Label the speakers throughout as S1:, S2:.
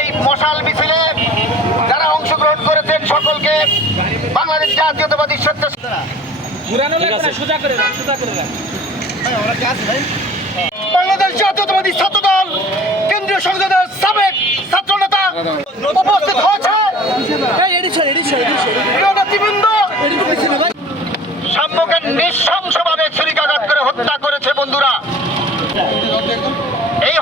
S1: এই মশাল মিছিলে যারা অংশগ্রহণ করেছেন সকলকে
S2: বাংলাদেশ জাতীয়তাবাদী সত্য বাংলাদেশ কেন্দ্রীয় সংসদের সাবেক ছাত্র নেতা উপস্থিত হয়েছে। সাম্যকে নিঃশংসভাবে ছুরিকাঘাত করে হত্যা করেছে বন্ধুরা। এই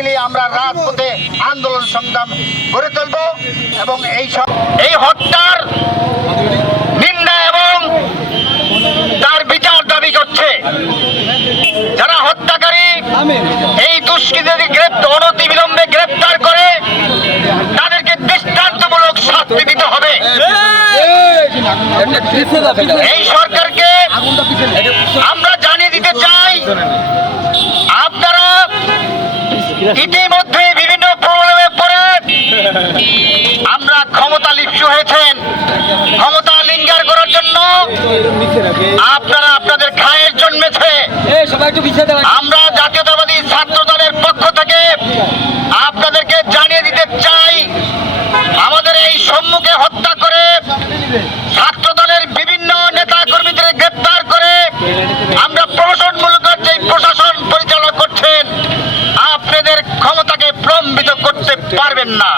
S2: মিলিয়ে আমরা রাজপথে আন্দোলন সংগ্রাম গড়ে তুলব এবং এই সব- এই হত্যার নিন্দা এবং তার বিচার দাবি করছে। যারা হত্যাকারী এই দুষ্কৃতীদের গ্রেপ্তার অনতি বিলম্বে গ্রেপ্তার করে তাদেরকে দৃষ্টান্তমূলক শাস্তি দিতে হবে। এই! সরকারকে আমরা ইতিমধ্যে বিভিন্ন প্রবলেমে পড়ে আমরা ক্ষমতা লিপ্ত হয়েছেন। ক্ষমতা লিঙ্গার করার জন্য আপনারা আপনাদের খায়ের জন্মেছে। আমরা পারবেন না।